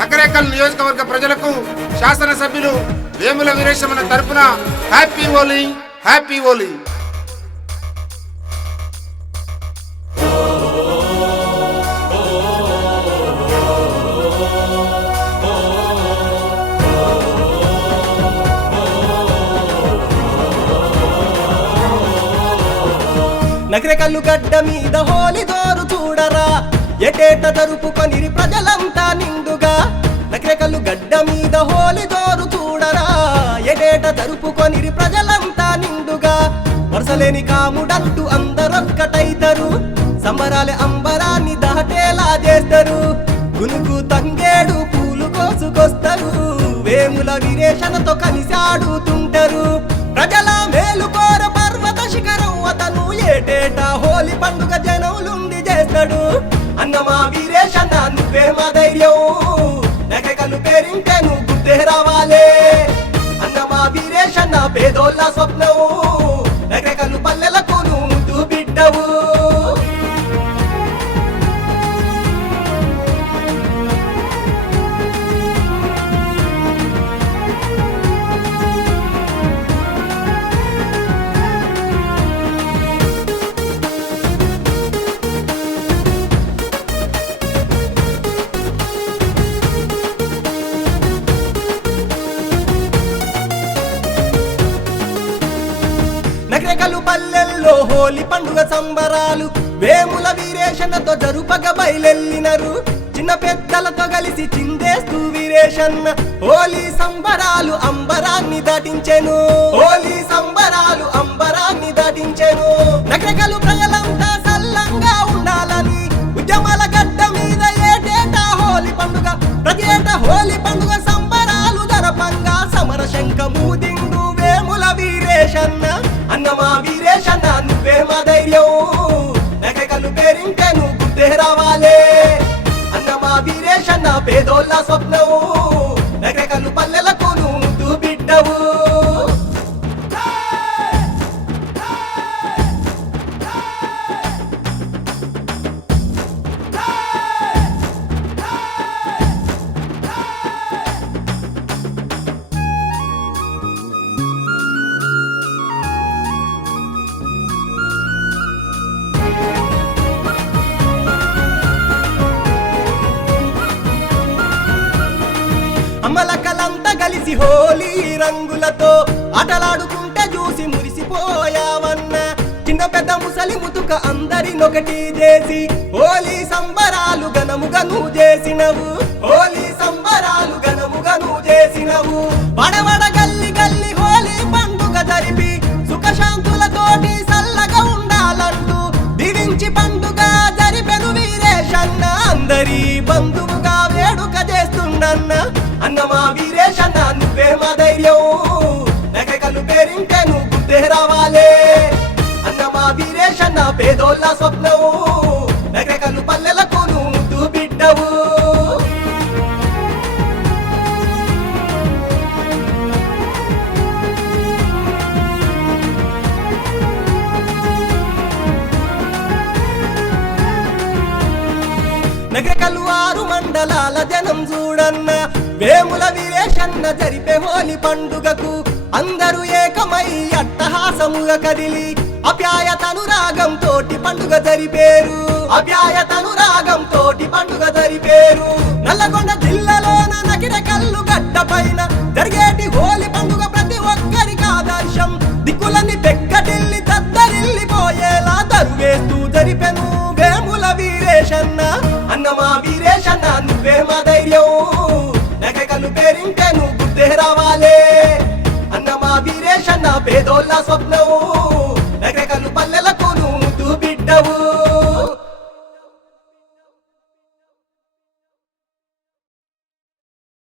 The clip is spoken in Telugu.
నకరేకల్ నియోజకవర్గ ప్రజలకు శాసనసభ్యులు వేముల వీరేశమన్న తరపున హ్యాపీ హోలీ, హ్యాపీ హోలీ. నగరకల్లు గడ్డ మీద హోలీ దోరు చూడరా, ఎటేట జరుపుకొనిరి ప్రజలంతా నిండుగా. నగరకల్లు గడ్డ మీద హోలీ దోరు చూడరా, ఎటేట జరుపుకొనిరి ప్రజలంతా నిండుగా. వరసలేని కాముడంటూ అందరొక్కటైతరు, సంబరాలే అంబరాన్ని దాటేలా చేస్తారు. గునుగు తంగేడు పూలు కోసుకొస్తారు, వేముల వీరేశనతో కలిసి ఆడుతుంటారు. ప్రజల మేలు కోర పర్వత శిఖరం అతను, ఏటేటా హోలీ పండుగ జనములుండి చేస్తాడు. అన్నమా వీరేశన్న నువ్వే మా ధైర్యం, నగరకల్లు పేరింటే నువ్వు గుర్తే రావాలే. అన్నమా వీరేశన్న పేదోళ్ళ స్వప్నం, నగరకల్లు పల్లెలకు నువ్వు ముద్దు బిడ్డవు. నగరకల్లు పల్లెల్లో హోలీ పండుగ సంబరాలు వేముల వీరేశన్నతో జరుపక బయలెల్లినరు. చిన్న పెద్దలతో కలిసి చిందేస్తూ వీరేశన్న హోలీ సంబరాలు అంబరాన్ని దాటించెను, హోలీ సంబరాలు అంబరాన్ని దాటించెను. నగరకల్లు ప్రజలంతా సల్లంగా ఉండాలని ఉద్యమాల గడ్డ మీద ఏటేటా హోలీ పండుగ, ప్రతి ఏటా హోలీ పండుగ సంబరాలు జరపంగా. సమర శంఖమూదిండు వేముల వీరేశన్న, అన్నమా వీరేశన్న నువ్వే మా ధైర్యం, నగరకల్లు పేరింటే నువ్వు గుర్తే రావాలే. అన్నమా వీరేశన్న పేదోళ్ళ స్వప్నం, నగరకల్లు పల్లెలకు నువ్వు ముద్దు బిడ్డవు. అమ్మలక్కలంతా కలిసి హోలీ రంగులతో ఆటలాడుకుంటే చూసి మురిసిపోయావన్న. చిన్న పెద్ద ముసలి ముతుక అందరినొకటి చేసి హోలీ సంబరాలు ఘనముగా నువ్వు చేసినవు, హోలీ సంబరాలు ఘనముగా నువ్వు చేసినవు. వడవడ గల్లి గల్లి హోలీ పండుగ జరిపి సుఖశాంతులతోటి సల్లగా ఉండాలంటూ దీవించి పండుగ జరిపెను వీరేశన్న. అందరి బంధువుగా వేడుక చేస్తుండన్న, అన్నమా వీరేశన్న నువ్వే మా ధైర్యం, నగరకల్లు పేరింటే నువ్వు గుర్తే రావాలే. అన్నమా వీరేశన్న పేదోళ్ళ స్వప్నం, నగరకల్లు పల్లెలకు నువ్వు ముద్దు బిడ్డవు. నగరకల్లు 6 మండలాల జనం చూడన్న, వేముల వీరేశన్న జరిపే హోలీ పండుగకు అందరూ ఏకమై అట్టహాసముగా కదిలి అప్యాయతనురాగం తోటి పండుగ జరిపేరు, అప్యాయతనురాగం తోటి పండుగ జరిపేరు. నల్లగొండ జిల్లాలోన నగరకల్లు గడ్డ పైన జరిగేటి హోలీ పండుగ ప్రతి ఒక్కరికి ఆదర్శం. దిక్కులన్నీ పెక్కటిల్లి దద్దరిల్లిపోయేలా దరువేస్తూ జరిపెను వేముల వీరేశన్న. అన్నమా వీరేశన్న నువ్వే మా ధైర్యం, నగరకల్లు పేరింటే నువ్వు గుర్తే రావాలే. అన్నమా వీరేశన్న పేదోళ్ళ స్వప్నం,